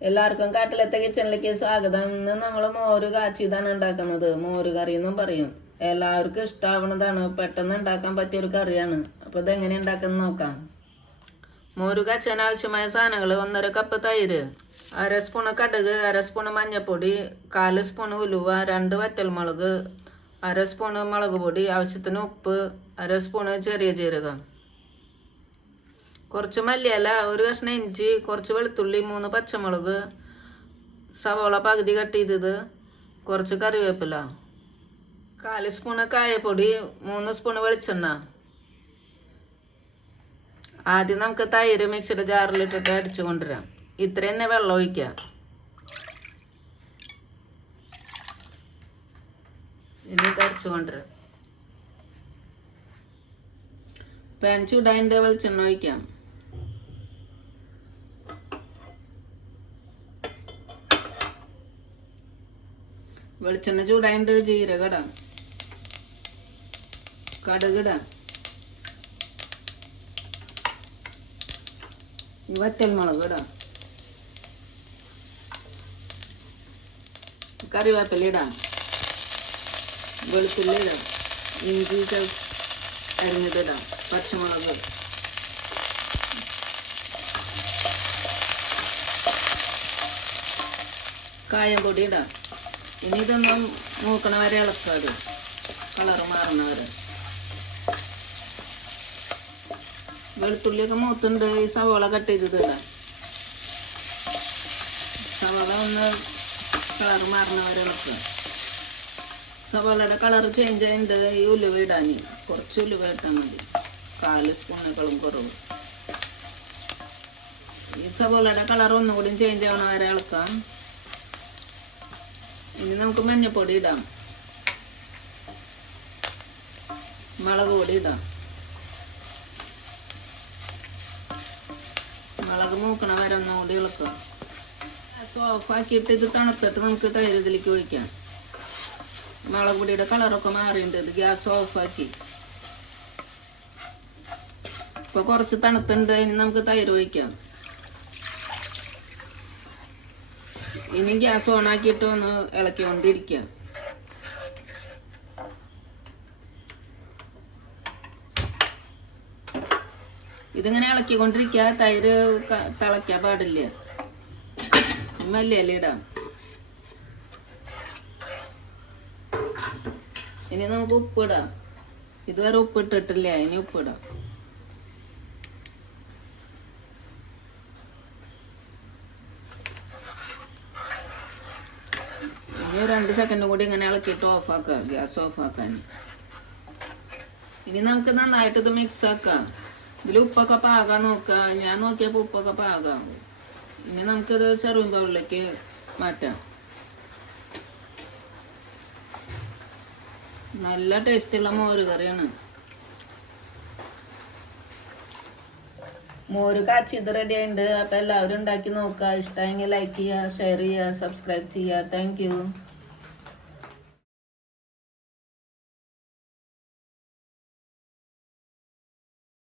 എല്ലാവർക്കും കാട്ടിലത്തെ കിച്ചണിലേക്ക് സ്വാഗതം. ഇന്ന് നമ്മൾ മോര് കാച്ചിതാണ് ഉണ്ടാക്കുന്നത്. മോര് കറി എന്നും പറയും. എല്ലാവർക്കും ഇഷ്ടാവണതാണ്. പെട്ടെന്ന് ഉണ്ടാക്കാൻ പറ്റിയ ഒരു കറിയാണ്. അപ്പൊ ഇതെങ്ങനെ ഉണ്ടാക്കുന്നത് നോക്കാം. മോര് കാച്ചാൻ ആവശ്യമായ സാധനങ്ങൾ ഒന്നര കപ്പ് തൈര് അര സ്പൂണ് കടുക് അര സ്പൂണ് മഞ്ഞൾപ്പൊടി കാൽ സ്പൂണ് ഉലുവ രണ്ട് വറ്റൽമുളക് അര സ്പൂണ് മുളക് പൊടി ആവശ്യത്തിന് ഉപ്പ് അര സ്പൂണ് ചെറിയ ജീരകം. കുറച്ച് മല്ലിയില ഒരു കഷ്ണം ഇഞ്ചി കുറച്ച് വെളുത്തുള്ളി മൂന്ന് പച്ചമുളക് സവോള പകുതി കട്ട് ചെയ്തത് കുറച്ച് കറിവേപ്പില കാൽ സ്പൂണ് കായപ്പൊടി മൂന്ന് സ്പൂണ് വെളിച്ചെണ്ണ. ആദ്യം നമുക്ക് തൈര് മിക്സിയുടെ ജാറിലിട്ടിട്ട് അടിച്ചു കൊണ്ടുവരാം. ഇത്ര തന്നെ വെള്ളം ഒഴിക്കാം. ഇനി തരച്ചു കൊണ്ടുവരാം. പാൻ ചൂടായതിന്റെ വെളിച്ചെണ്ണ ഒഴിക്കാം. വെളിച്ചെണ്ണ ചൂടായിട്ട് ജീരകം ഇടാം കടുക് ഇടാം ഈ വറ്റൽമുളക് ഇടാം കറിവേപ്പില ഇടാം വെളുത്തുള്ളി ഇടാം ഇഞ്ചി ചെ- പച്ചമുളക്. കായം പൊടി ഇനി ഇതൊന്നും മൂക്കണ വരെ ഇളക്കാത് കളറ് മാറണ വരെ. വെളുത്തുള്ളിയൊക്കെ മൂത്തുണ്ട്. ഈ സവോള കട്ട് ചെയ്തത് ഇടാം സവോള ഒന്ന് കളർ മാറണ വരെ ഇളക്കുക സവോളയുടെ കളർ ചേഞ്ച് ആയിട്ട് ഈ ഉലുവ ഇടാൻ കുറച്ച് ഉലുവ ഇട്ടാൽ മതി. കാൽ സ്പൂണുകളും കുറവ്. ഈ സവോളയുടെ കളർ ഒന്നുകൂടി ചേഞ്ച് ആവണ വരെ ഇളക്കാം. ഇനി നമുക്ക് മഞ്ഞപ്പൊടി ഇടാം. മുളക് പൊടി ഇടാം. മുളക് മൂക്കണ വരെ ഒന്നുകൂടി ഇളക്കാം ഗ്യാസ് ഇത് തണുത്തിട്ട് നമുക്ക് തൈര് ഇതിലേക്ക് ഒഴിക്കാം. മുളക് പൊടിയുടെ കളറൊക്കെ മാറിയിട്ടുണ്ട്. ഇത് ഗ്യാസ് ഓഫാക്കി ഇപ്പൊ കുറച്ച് തണുത്തുണ്ട്. ഇനി നമുക്ക് തൈര് ഒഴിക്കാം. ഇനി ഗ്യാസ് ഓൺ ആക്കിയിട്ട് ഒന്ന് ഇളക്കിക്കൊണ്ടിരിക്കുക ഇതിങ്ങനെ ഇളക്കിക്കൊണ്ടിരിക്കുക തൈര് തിളയ്ക്കാൻ പാടില്ല. മല്ലിയല്ല ഇടാം? ഇനി നമുക്ക് ഉപ്പിടാം ഇതുവരെ ഉപ്പിട്ടിട്ടില്ല ഇനി ഉപ്പിടാം ഇനി രണ്ട് സെക്കൻഡ് കൂടി ഇങ്ങനെ ഇളക്കിയിട്ട് ഓഫാക്കുക ഗ്യാസ് ഓഫാക്കാൻ ഇനി നമുക്ക് നന്നായിട്ട് ഇത് മിക്സ് ആക്കാം. ഇതിൽ ഉപ്പൊക്കെ പാകാൻ നോക്കുക. ഞാൻ നോക്കിയപ്പോൾ ഉപ്പൊക്കെ പാകാം. ഇനി നമുക്കിത് സെർവിങ് ബൗളിലേക്ക് മാറ്റാം. നല്ല ടേസ്റ്റുള്ള മോര് കറിയാണ് മോര് കാച്ചിത് റെഡി ആയിട്ടുണ്ട് അപ്പം എല്ലാവരും ഉണ്ടാക്കി നോക്കുക. ഇഷ്ടമെങ്കിൽ ലൈക്ക് ചെയ്യുക ഷെയർ ചെയ്യുക സബ്സ്ക്രൈബ് ചെയ്യുക. താങ്ക്